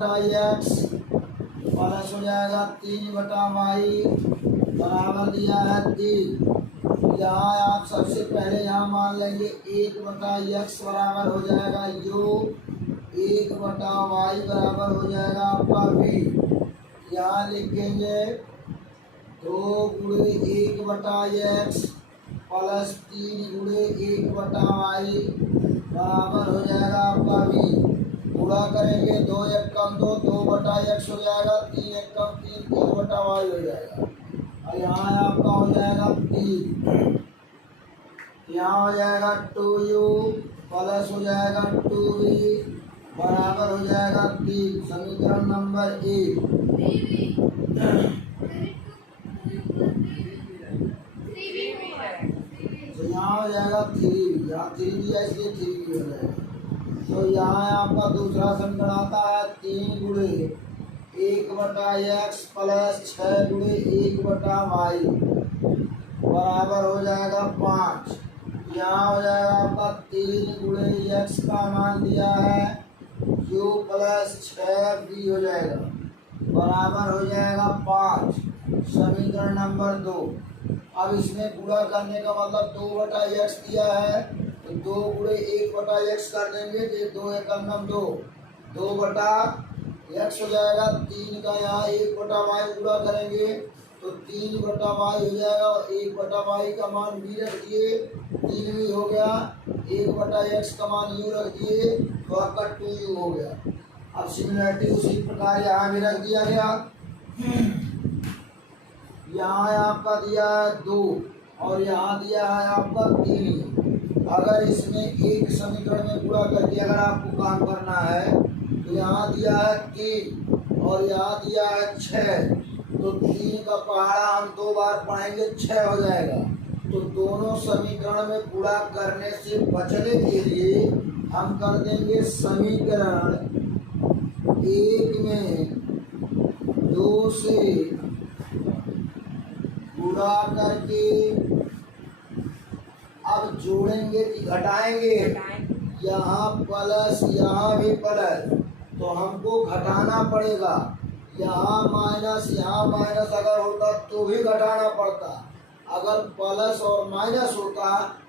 X plus हो जाएगा 3/y बराबर दिया है 3। यहाँ आप सबसे पहले यहाँ मान लेंगे 1/x बराबर हो जाएगा u, 1/y बराबर हो जाएगा आपका v। यहाँ लिखेंगे 2 गुणे 1/x प्लस 3 गुणे 1/y बराबर हो जाएगा आपका v। पूरा करेंगे 2 एक कम 2, 2/x हो जाएगा, 3 एक कम 3, 3/y हो जाएगा। और यहाँ आपका हो जाएगा 3, यहाँ हो जाएगा 2u प्लस हो जाएगा 2v बराबर हो जाएगा 3। समीकरण नंबर 1। तो यहाँ हो जाएगा 3, यहाँ 3 दिया इसलिए 3 हो जाएगा। तो यहाँ आपका दूसरा समीकरण आता है 3 गुणे 1/x प्लस 6 गुणे 1/y बराबर हो जाएगा 5। यहाँ हो जाएगा आपका 3 गुणे x का मान दिया है u प्लस 6v हो जाएगा बराबर हो जाएगा 5। समीकरण नंबर 2। अब इसमें पूरा करने का मतलब 2/x दिया है तो 2 गुणे 1/x कर देंगे, तो 2 एकम 2, 2/x हो जाएगा। 3 का यहाँ 1/y पूरा करेंगे तो 3/y हो जाएगा। 1/y का मान भी रख दिए, 3 भी हो गया। 1/x का मान u रख दिए तो आपका 2u हो गया। अब सिमिलरिटी उसी प्रकार यहाँ भी रख दिया गया। यहाँ आपका दिया है 2 और यहाँ दिया है आपका 3। अगर इसमें एक समीकरण में पूरा करके अगर आपको काम करना है तो यहाँ दिया है 3 और यहाँ दिया है 6, तो 3 का पहाड़ा हम 2 बार पढ़ेंगे 6 हो जाएगा। तो दोनों समीकरण में पूरा करने से बचने के लिए हम कर देंगे समीकरण 1 में 2 से पूरा करके अब जोड़ेंगे कि घटाएंगे। यहाँ प्लस यहाँ भी प्लस, तो हमको घटाना पड़ेगा। यहाँ माइनस अगर होता तो भी घटाना पड़ता। अगर प्लस और माइनस होता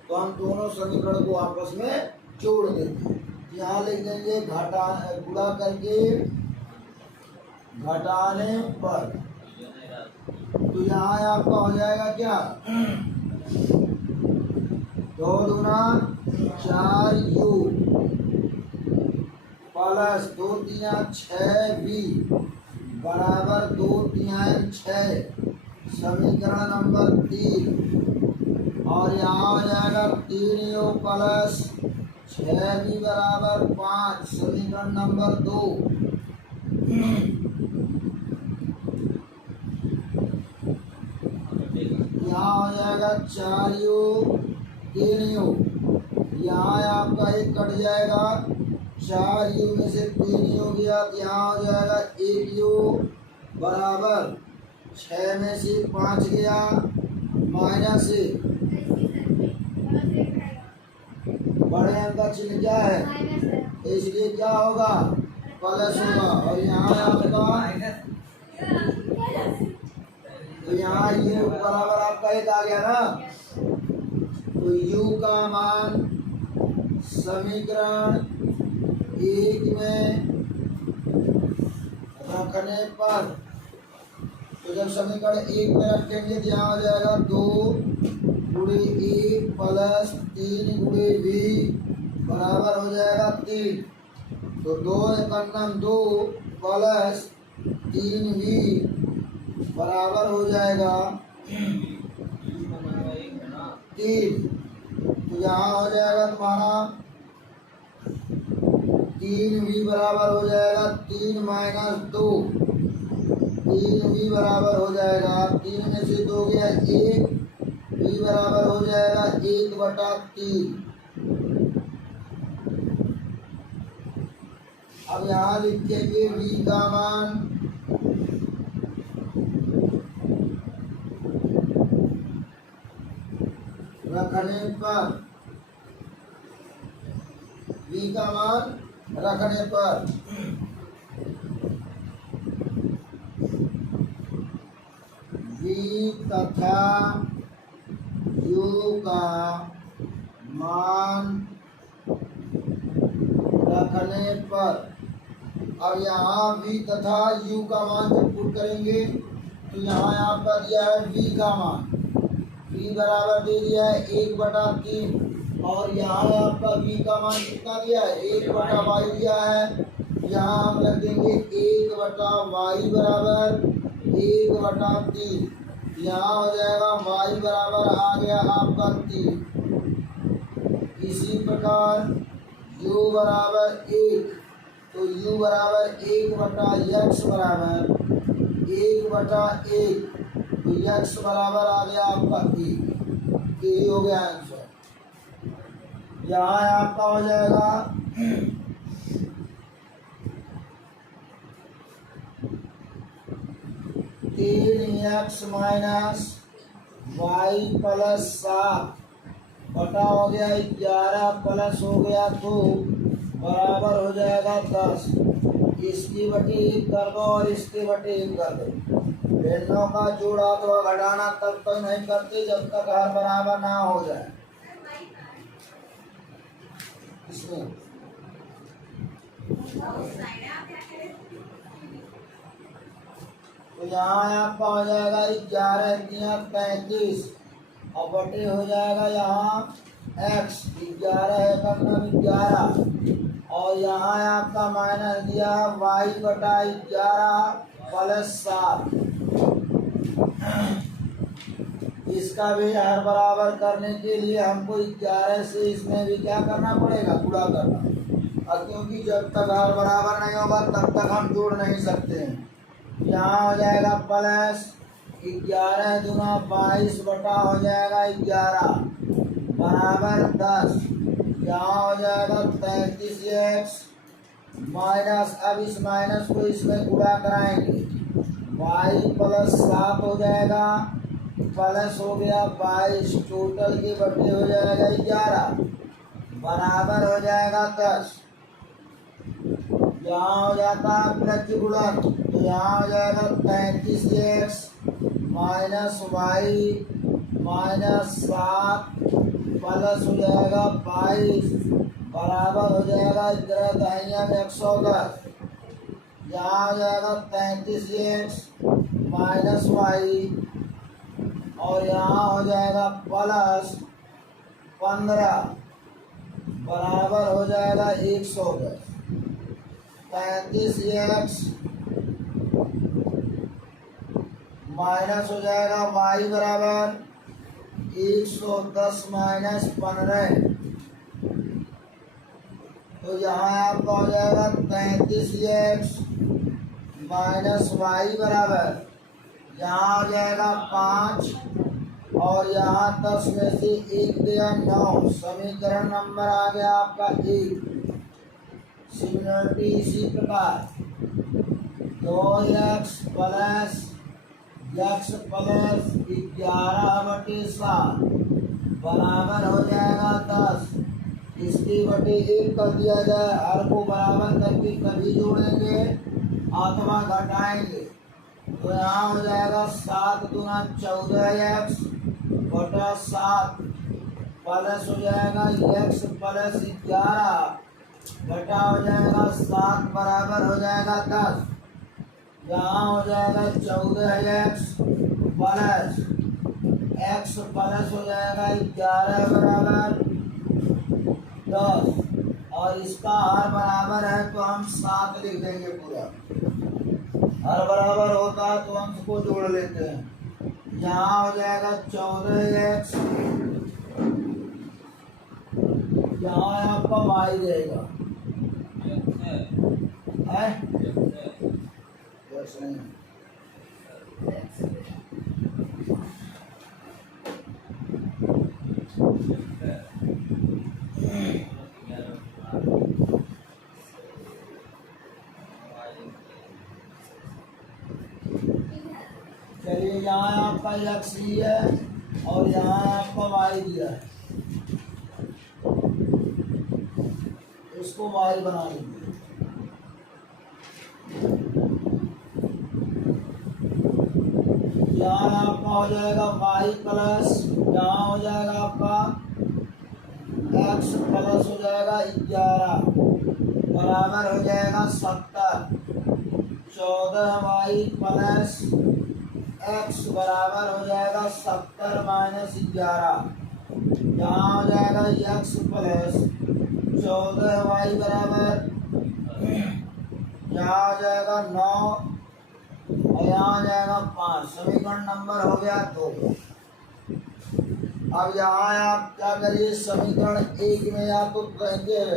तो हम दोनों समीकरण को आपस में जोड़ देते। यहाँ लिख देंगे गुणा करके घटाने पर। तो यहाँ आपका हो जाएगा क्या 2 दूना 4u प्लस 2 तिया 6v बराबर 2 तिहाई 6। समीकरण नंबर 3। और यहाँ हो जाएगा 3u प्लस 6v बराबर 5। समीकरण नंबर 2। यहाँ हो जाएगा 4u 3u, यहाँ आपका 1 कट जाएगा। 4u में से 3u गया तो यहाँ हो जाएगा 1u बराबर 6 में से 5 गया माइनस 1। बड़े अंक का चिन्ह क्या है, इसलिए क्या होगा प्लस होगा। और यहाँ आपका तो यहाँ ये बराबर आपका 1 आ गया ना। तो u का मान समीकरण 1 में रखने पर, तो जब समीकरण 1 में रखेंगे तो यहाँ हो जाएगा 2 गुणे 1 प्लस 3 गुणे v बराबर हो जाएगा 3। तो 2 एकम 2 प्लस 3v बराबर हो जाएगा 3। तो यहाँ हो जाएगा तुम्हारा 3v बराबर हो जाएगा 3 माइनस 2। 3v बराबर हो जाएगा 3 में से 2 गया 1, v बराबर हो जाएगा 1/3। अब यहाँ लिखेंगे v का मान रखने पर, v का मान रखने पर v तथा u का मान रखने पर, अब यहाँ v तथा u का मान जब पुट करेंगे तो यहाँ आपका दिया है v का मान, v बराबर दे दिया है 1/3 और यहाँ आपका v का मान कितना दिया है 1/y दिया है। यहाँ हम रख देंगे 1/y बराबर 1/3, यहाँ हो जाएगा y बराबर आ गया आपका 3। इसी प्रकार u बराबर 1, तो u बराबर 1/x बराबर 1/1, तो x बराबर आ गया आपका 1। यही हो गया आंसर। यहाँ आपका हो जाएगा 3x माइनस वाई प्लस 7 बटा हो गया 11 प्लस हो गया 2 बराबर हो जाएगा 10। इसकी बटी 1 कर दो और इसकी बटी 1 कर दो। भिन्नों का जोड़ा तो घटाना तब तक नहीं करते जब तक हर बराबर ना हो जाए। इसमें तो यहाँ आपका हो जाएगा 11×33 और बटे हो जाएगा यहाँ x, 11 है का मतलब 11 और यहाँ आपका माइनस दिया y/11 प्लस 7। इसका भी हर बराबर करने के लिए हमको 11 से इसमें भी क्या करना पड़ेगा, गुणा करना। और क्योंकि जब तक हर बराबर नहीं होगा तब तक हम जोड़ नहीं सकते हैं। यहाँ हो जाएगा प्लस 11 दूना 22 बटा हो जाएगा 11 बराबर 10। यहाँ हो जाएगा 33x माइनस, अब इस माइनस को इसमें गुणा कराएंगे, y प्लस 7 हो जाएगा प्लस हो गया 22, टोटल के बटे हो जाएगा 11 बराबर हो जाएगा 10। यहाँ हो जाता है प्रतिगुणन, तो यहाँ हो जाएगा 33x minus Y minus 7 plus हो जाएगा 22 बराबर हो जाएगा 110। यहाँ हो जाएगा 33x माइनस वाई और यहाँ हो जाएगा प्लस 15 बराबर हो जाएगा 110। 35x माइनस हो जाएगा y बराबर 110 माइनस 15, तो यहाँ आपका हो जाएगा 33x माइनस वाई बराबर, यहाँ आ जाएगा 5 और यहाँ 10 में से 1 गया 9, समीकरण नंबर आ गया आपका 1। सिमिलरिटी इसी प्रकार 2x प्लस x प्लस 11/7 बराबर हो जाएगा 10। इसकी बटे 1 कर दिया जाए, हर को बराबर करके कभी जोड़ेंगे अथवा घटाएंगे, तो यहाँ हो जाएगा 7 दूना 14x बटा 7 प्लस हो जाएगा x प्लस 11 बटा हो जाएगा 7 बराबर हो जाएगा 10। यहाँ हो जाएगा 14x प्लस हो जाएगा 11 बराबर 10 और इसका हर बराबर है तो हम 7 लिख देंगे पूरा। हर बराबर होता है तो अंश को जोड़ लेते हैं। यहाँ हो जाएगा 14x, यहाँ आपका y देगा है नहीं। चलिए यहाँ आपका x है और यहाँ आपका y दिया है, इसको y बना लेंगे। यहाँ आपका हो जाएगा y प्लस, यहाँ हो जाएगा आपका x प्लस हो जाएगा 11 बराबर हो जाएगा 70। 14y प्लस x बराबर हो जाएगा 70 माइनस 11। यहाँ हो जाएगा x प्लस 14y बराबर, यहाँ आ जाएगा 9 और यहाँ आ जाएगा 5। समीकरण नंबर हो गया 2। अब यहाँ आप क्या करिए, समीकरण 1 में या तो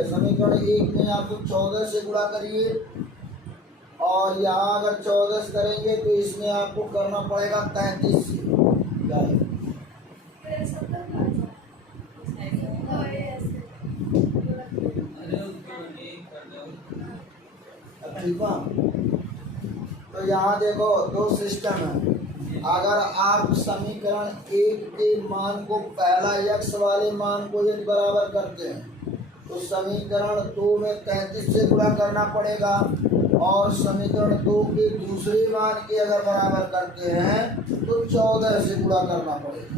समीकरण 1 में या तो 14 से गुणा करिए, और यहाँ अगर 14 से करेंगे तो इसमें आपको करना पड़ेगा 33 से। ठीक है, तो यहाँ देखो दो सिस्टम है। अगर आप समीकरण 1 के मान को पहला x वाले मान को यदि बराबर करते हैं तो समीकरण 2 में 33 से गुणा करना पड़ेगा, और समीकरण 2 के दूसरे मान के अगर बराबर करते हैं तो 14 से गुणा करना पड़ेगा।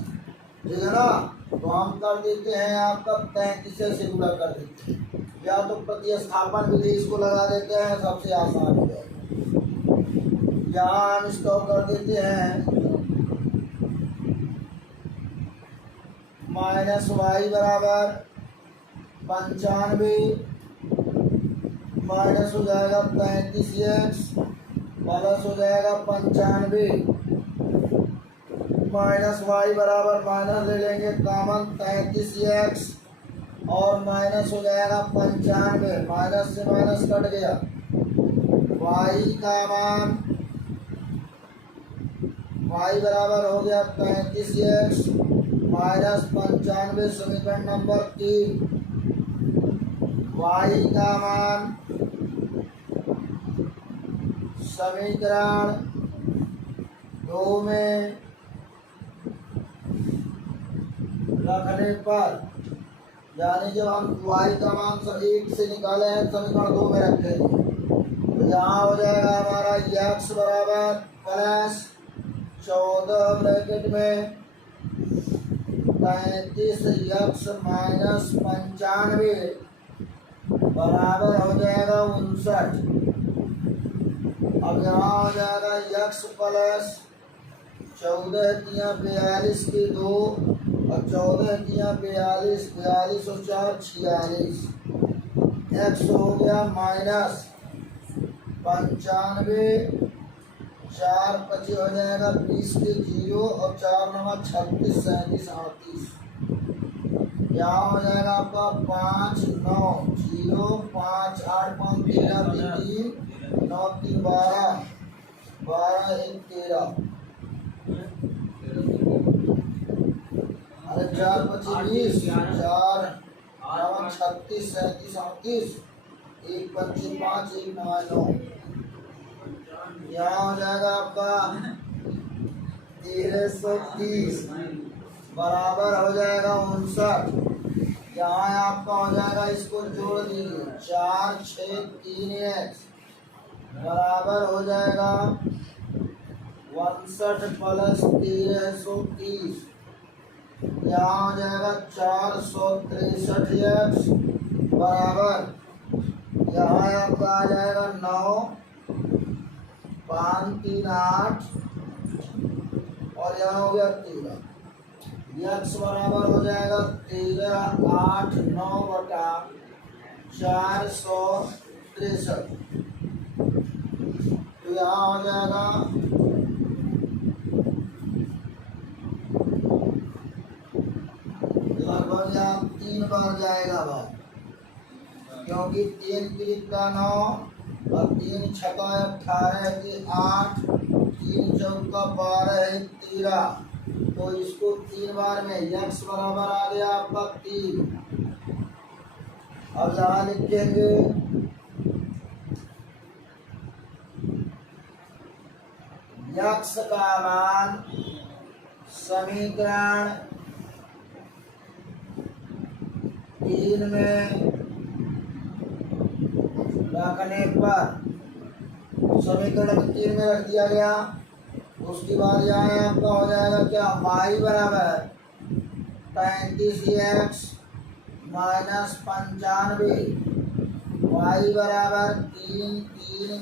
ठीक है ना, तो हम कर देते हैं आपका 33 से गुणा कर देते हैं, या तो प्रतिस्थापन विधि इसको लगा देते हैं, सबसे आसान हो जाएगा। यहाँ हम इसको कर देते हैं माइनस वाई बराबर 95 माइनस हो जाएगा 35x प्लस हो जाएगा 95 माइनस वाई बराबर माइनस ले लेंगे कॉमन 33x और माइनस हो जाएगा 95, माइनस से माइनस कट गया। y का मान y बराबर हो गया 35x माइनस 95। समीकरण नंबर 3 y का मान समीकरण 2 में रखने पर, यानी जब हम y का मान 1 से निकाले हैं समीकरण 2 में रखेंगे तो यहाँ हो जाएगा हमारा x बराबर प्लस 14 ब्रैकेट में 35x माइनस 95 बराबर हो जाएगा 59। अब यहाँ हो जाएगा x प्लस 14 तिया 42 के 2 और 14 तिया 42, 42 और 4 46। x हो गया माइनस 95, 4 25 हो जाएगा 20 के 0 और 4 9 36 37 38। यहाँ हो जाएगा आपका 5 9 0 5 8 5 13 3 9 3 12 12 1 13। अरे 4 25 20 4 9 36 37 38 1 25 5 1 9 9। यहाँ हो जाएगा आपका 1330 बराबर हो जाएगा 59। यहाँ आपका हो जाएगा, इसको जोड़ दीजिए 4 6 3x बराबर हो जाएगा 59 प्लस 1330। यहाँ हो जाएगा 463x बराबर, यहाँ आपका आ जाएगा 9 5 3 8 और यहाँ हो गया 13। x बराबर हो जाएगा 13 8 9 बटा 463। तो यहाँ हो जाएगा लगभग यहाँ 3 बार जाएगा भाई, क्योंकि 3 3 का 9 और 3 छका 18 के 8 3 चौका 12 13। तो इसको 3 बार में x बराबर आ गया आपका 3। अब यहाँ लिखेंगे x का मान समीकरण 3 में रखने पर, समीकरण 3 में रख दिया गया उसके बाद यहाँ आपका हो जाएगा क्या, y बराबर 35x माइनस 95, y बराबर 3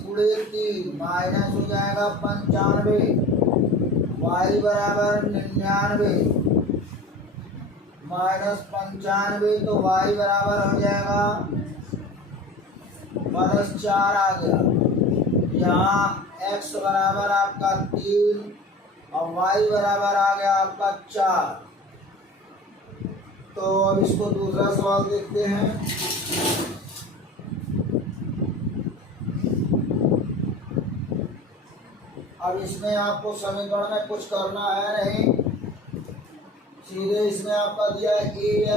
गुणे 3 माइनस हो जाएगा 95, y बराबर 99 माइनस 95, तो y बराबर हो जाएगा +4 आ गया। यहाँ x बराबर आपका 3 और y बराबर आ गया आपका 4। तो अब इसको दूसरा सवाल देखते हैं। अब इसमें आपको समीकरण में कुछ करना है नहीं, सीधे इसमें आपका दिया है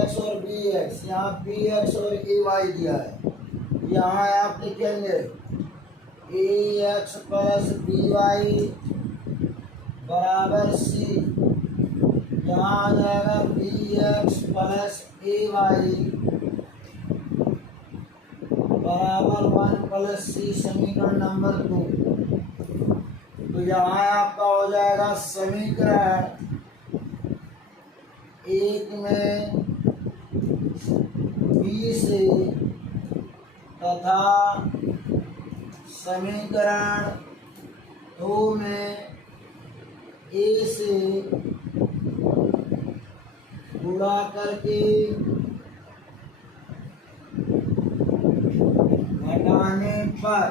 ax और bx, यहाँ bx और ay दिया है। यहाँ आप लिखेंगे ax प्लस by बराबर c, यहाँ आ जाएगा bx प्लस ay बराबर 1 प्लस c, समीकरण नंबर 2। तो यहाँ आपका हो जाएगा समीकरण 1 में b से तथा समीकरण 2 में a से गुणा करके घटाने पर,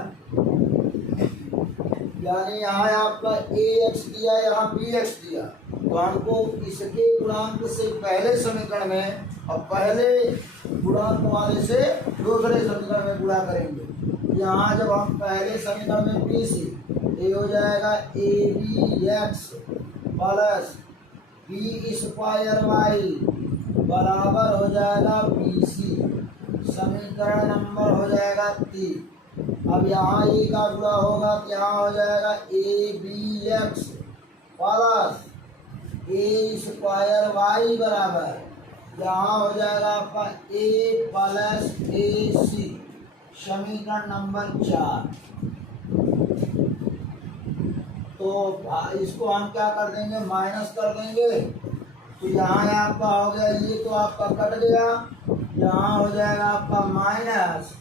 यानी यहाँ आपका ax दिया, यहाँ bx दिया, तो हमको इसके गुणांक से पहले समीकरण में और पहले गुणांक वाले से दूसरे समीकरण में गुणा करेंगे। यहाँ जब हम पहले समीकरण में b से, ये हो जाएगा abx plus b square y बराबर हो जाएगा bc, समीकरण नंबर हो जाएगा 3। अब यहाँ ए का गुणा होगा तो यहाँ हो जाएगा abx plus a square y बराबर, यहाँ हो जाएगा आपका a प्लस ac, समीकरण नंबर 4। तो इसको हम क्या कर देंगे, माइनस कर देंगे। तो यहाँ आपका हो गया, ये तो आपका कट गया, यहाँ हो जाएगा आपका minus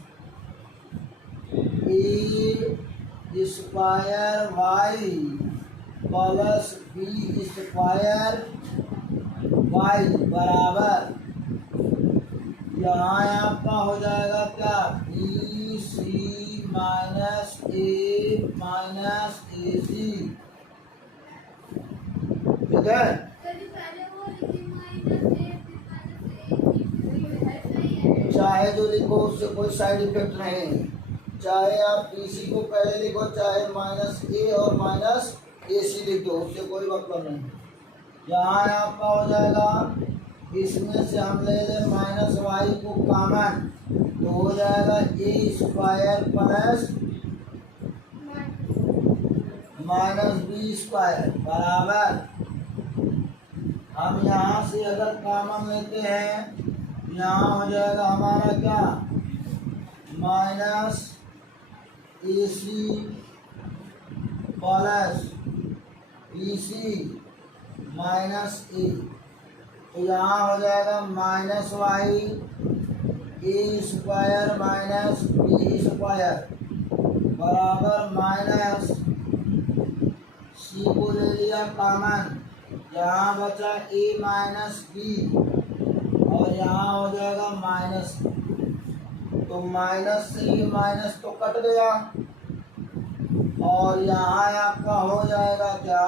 a square y plus b square y बराबर, यहाँ आपका हो जाएगा क्या, B C minus A minus A सी, ठीक है। चाहे जो लिखो उससे कोई साइड इफेक्ट नहीं, चाहे आप बी सी को पहले लिखो, चाहे माइनस ए और माइनस ए सी लिख दो, उससे कोई मतलब नहीं। यहाँ आपका हो जाएगा, इसमें से हम ले लें माइनस वाई को कॉमन, तो हो जाएगा A square plus minus B square बराबर, हम यहाँ से अगर कॉमन लेते हैं, यहाँ हो जाएगा हमारा क्या, minus A C plus B C minus A, तो यहाँ हो जाएगा minus Y A square minus B square बराबर माइनस सी को ले लिया कॉमन, यहाँ बचा ए माइनस बी और यहाँ हो जाएगा माइनस, तो माइनस से ये माइनस तो कट गया और यहाँ आपका हो जाएगा क्या,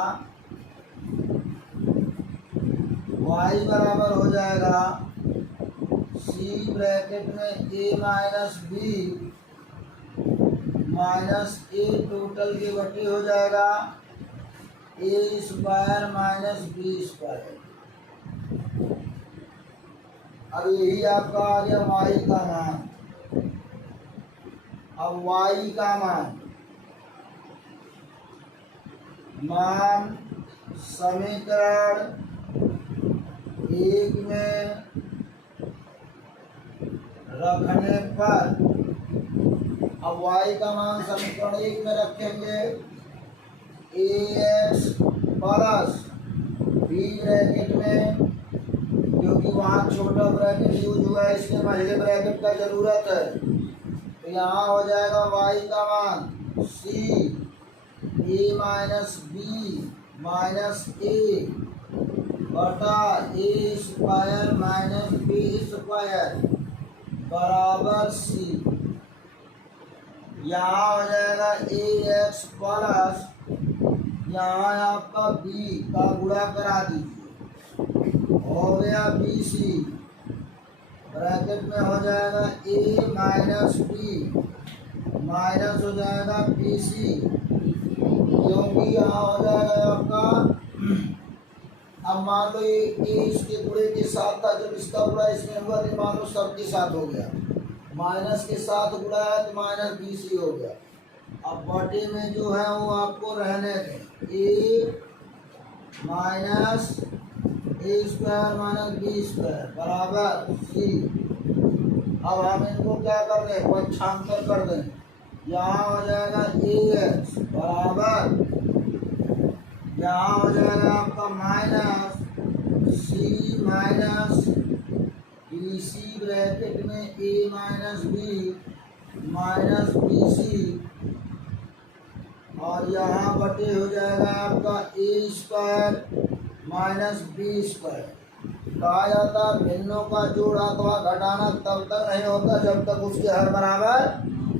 y बराबर हो जाएगा c ब्रैकेट में a minus B minus A total के बटे हो जाएगा A square minus B square. अब यही आपका आ गया y का मान। अब y का मान समीकरण 1 में रखने पर, अब y का मान समीकरण 1 में रखेंगे, एक्स प्लस बी ब्रैकेट में, क्योंकि वहाँ छोटा ब्रैकेट यूज हुआ है इसलिए पहले ब्रैकेट का जरूरत है। तो यहाँ हो जाएगा वाई का मान सी ए माइनस बी माइनस ए बटा ए स्क्वायर माइनस बी स्क्वायर बराबर सी। यहाँ हो जाएगा ए एक्स प्लस यहाँ आपका बी का गुणा करा दीजिए, हो गया बी सी, ब्रैकेट में हो जाएगा ए माइनस बी माइनस हो जाएगा बी सी, क्योंकि यहाँ हो जाएगा आपका, अब मान लो ये ए इसके गुणे के साथ था, जब इसका गुणा इसमें हुआ तो मान लो सबके साथ हो गया, माइनस के साथ गुणा है तो माइनस बी सी हो गया। अब बटे में जो है वो आपको रहने दें, ए माइनस ए स्क्वायर माइनस बी स्क्वायर बराबर सी। अब हम इनको क्या कर दें, पक्षांतर कर दें, यहाँ हो जाएगा ए एक्स बराबर, यहाँ हो जाएगा आपका minus C minus B C bracket में A minus B minus B C, और यहाँ बटे हो जाएगा आपका A square minus B square. कहा जाता है भिन्नों का जोड़ अथवा घटाना तब तक नहीं होता जब तक उसके हर बराबर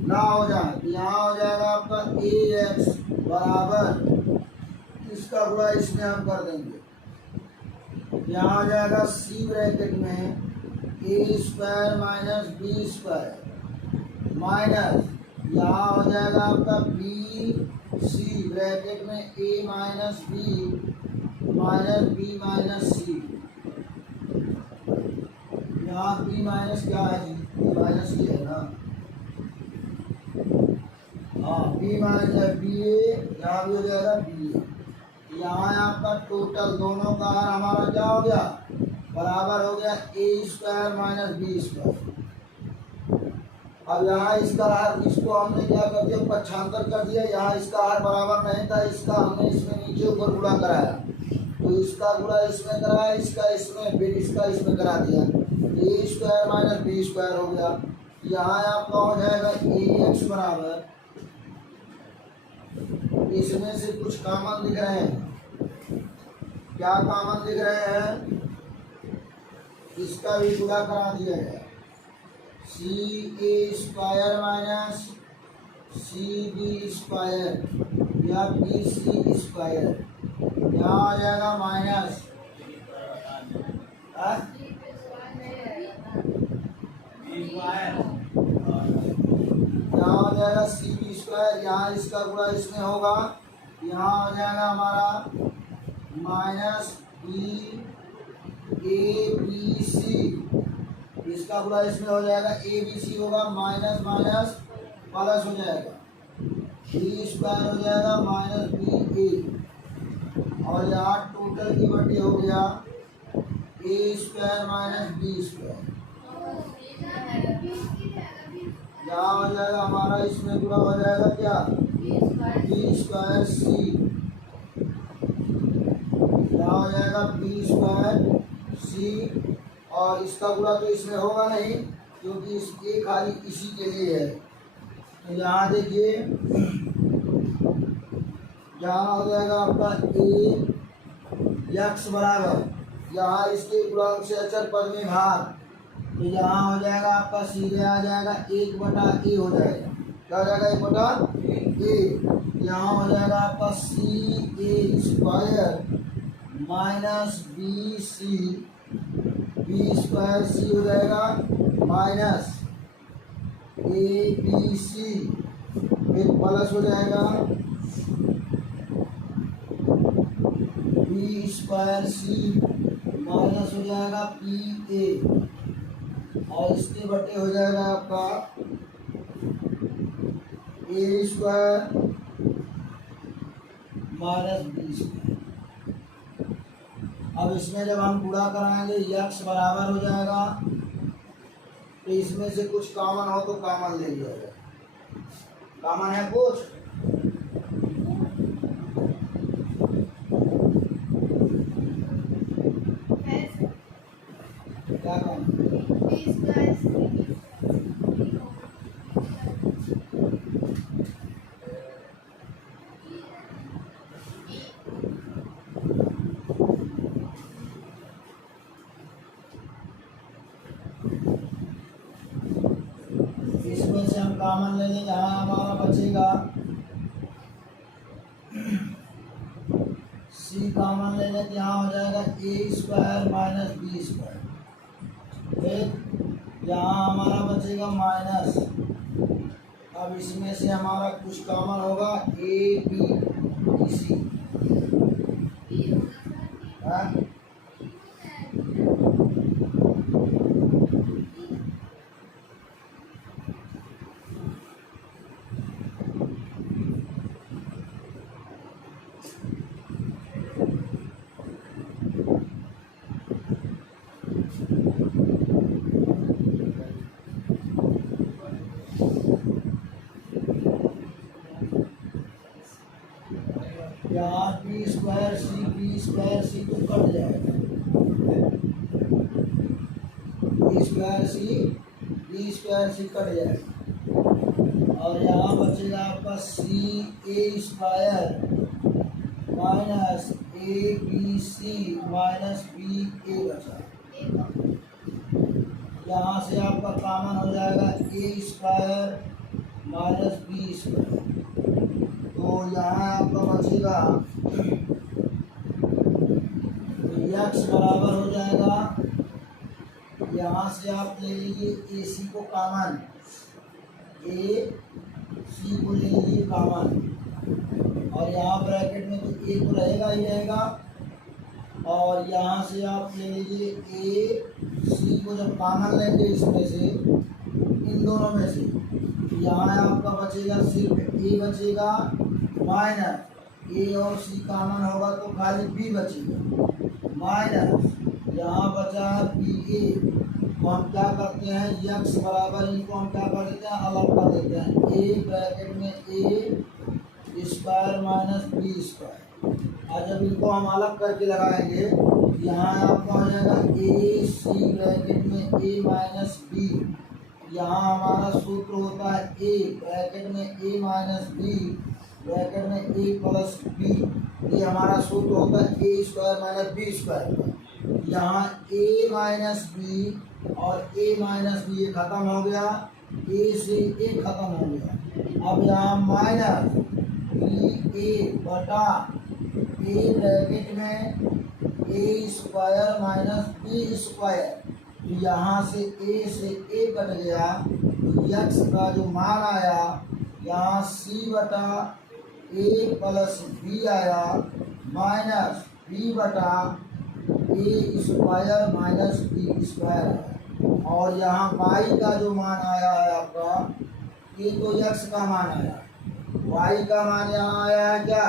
ना हो जाए। यहाँ हो जाएगा आपका ए एक्स बराबर, इसका गुणा इसमें हम कर देंगे, यहाँ हो जाएगा सी ब्रैकेट में A square minus B square minus, यहाँ हो जाएगा आपका बी सी ब्रैकेट में A minus B minus C. यहाँ बी माइनस क्या है जी, माइनस ही है ना, हाँ बी माइनस बी ए, यहाँ भी हो जाएगा बी ए। यहाँ आपका टोटल दोनों का हर हमारा क्या हो गया, बराबर हो गया ए स्क्वायर माइनस बी स्क्वायर। अब यहाँ इसका हर, इसको हमने क्या कर दिया, पक्षांतर कर दिया, यहाँ इसका हर बराबर नहीं था, इसका हमने इसमें नीचे ऊपर गुणा कराया, तो इसका गुणा इसमें कराया, इसका इसमें, फिर इसका इसमें करा दिया, ए स्क्वायर माइनस बी स्क्वायर हो गया। यहाँ आपका हो जाएगा ए एक्स बराबर, इसमें से कुछ कॉमन दिख रहे हैं, क्या कॉमन दिख रहे हैं, इसका भी गुणा करा दिया गया, C A square minus C B square या बी सी स्क्वायर, यहाँ आ जाएगा माइनस यहाँ हो जाएगा सी बी स्क्वायर, यहाँ इसका गुणा इसमें होगा, यहाँ हो जाएगा हमारा minus B A B C, इसका गुणा इसमें हो जाएगा ए बी सी होगा, माइनस माइनस प्लस हो जाएगा, बी स्क्वायर हो जाएगा माइनस बी ए, और यहाँ टोटल की बटी हो गया ए स्क्वायर माइनस बी स्क्वायर। यहाँ हो जाएगा हमारा, इसमें गुणा हो जाएगा क्या, बी स्क्वायर सी, यहाँ हो जाएगा बी स्क्वायर सी, और इसका गुणा तो इसमें होगा नहीं क्योंकि इस ए खाली इसी के लिए है। तो यहाँ देखिए, यहाँ हो जाएगा आपका ए एक्स बराबर, यहाँ इसके गुणांक से अचर पद में भाग, तो यहाँ हो जाएगा आपका सीधे आ जाएगा 1/a हो जाएगा, क्या हो जाएगा 1/a। यहाँ हो जाएगा आपका C A square minus B C, B square C हो जाएगा माइनस ए बी सी, फिर प्लस हो जाएगा बी स्क्वायर सी माइनस हो जाएगा पी ए, और इसके बटे हो जाएगा आपका A square minus B square. अब इसमें जब हम गुणा कराएंगे यक्स बराबर हो जाएगा, तो इसमें से कुछ कॉमन हो तो कॉमन ले लिया जाए, कॉमन है कुछ, कॉमन ले लें, यहाँ हमारा बचेगा सी कॉमन ले लें, यहाँ हो जाएगा A square minus B square. फिर यहाँ हमारा बचेगा माइनस, अब इसमें से हमारा कुछ कॉमन होगा ए बी सी, यहाँ बी स्क्वायर सी तो कट जाएगा, बी स्क्वायर सी कट जाएगा, और यहाँ बचेगा आपका C A square minus A B C minus B A बचा। यहाँ से आपका कॉमन हो जाएगा A square minus B square, तो यहाँ आपका बचेगा एक्स बराबर हो जाएगा, यहाँ से आप ले लीजिए ए सी को कॉमन, ए सी को ले लीजिए कॉमन, और यहाँ ब्रैकेट में तो ए तो रहेगा ही रहेगा, और यहाँ से आप ले लीजिए ए सी को जब कॉमन लेंगे इसमें से, इन दोनों में से, यहाँ आपका बचेगा सिर्फ ए बचेगा माइनस ए और सी कॉमन होगा तो खाली बी बचेगा माइनस, यहाँ बचा है बी ए, तो हम क्या करते हैं यक्स बराबर इनको हम क्या कर देते हैं अलग कर देते हैं, ए ब्रैकेट में A square minus B square, और जब इनको हम अलग करके लगाएंगे यहाँ आपका हो जाएगा ए सी ब्रैकेट में ए माइनस बी, यहाँ हमारा सूत्र होता है ए ब्रैकेट में ए माइनस बी ब्रैकेट में ए प्लस बी, ये हमारा सूत्र होता है ए स्क्वायर माइनस बी स्क्वायर। यहाँ ए माइनस बी और ए माइनस बी ये खत्म हो गया, ए से ए खत्म हो गया, अब यहाँ माइनस बी ए बटा ए ब्रैकेट में A square minus B square, तो यहाँ से ए कट गया, यक्स का जो मान आया यहाँ सी बटा ए प्लस बी आया माइनस बी बटा ए स्क्वायर माइनस बी स्क्वायर आया, और यहाँ वाई का जो मान आया है आपका, ये तो यक्स का मान आया, वाई का मान यहाँ आया है क्या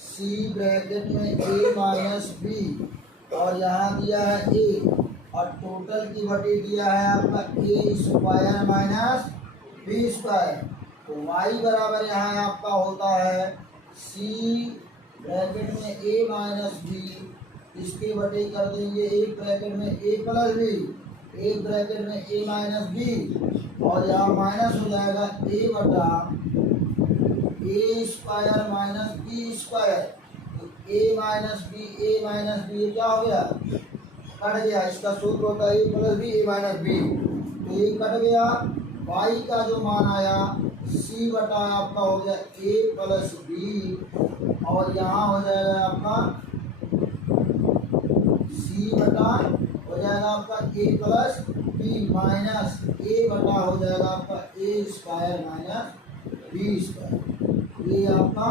सी ब्रैकेट में ए माइनस बी, और यहाँ दिया है ए, और टोटल की बटे दिया है आपका A square minus B square, तो y बराबर यहाँ आपका होता है सी ब्रैकेट में ए माइनस बी, इसके बटे कर देंगे एक ब्रैकेट में ए प्लस बी, एक ब्रैकेट में ए माइनस बी, और यहाँ माइनस हो जाएगा ए बटा ए स्क्वायर माइनस बी स्क्वायर, तो ए माइनस बी क्या हो गया कट गया, इसका सूत्र होता है ए प्लस बी ए माइनस बी, तो ये कट गया, y का जो मान आया सी बटा आपका हो जाए ए प्लस बी, और यहाँ हो जाएगा आपका सी बटा हो जाएगा आपका ए प्लस बी माइनस ए बटा हो जाएगा आपका A square minus B square, ये आपका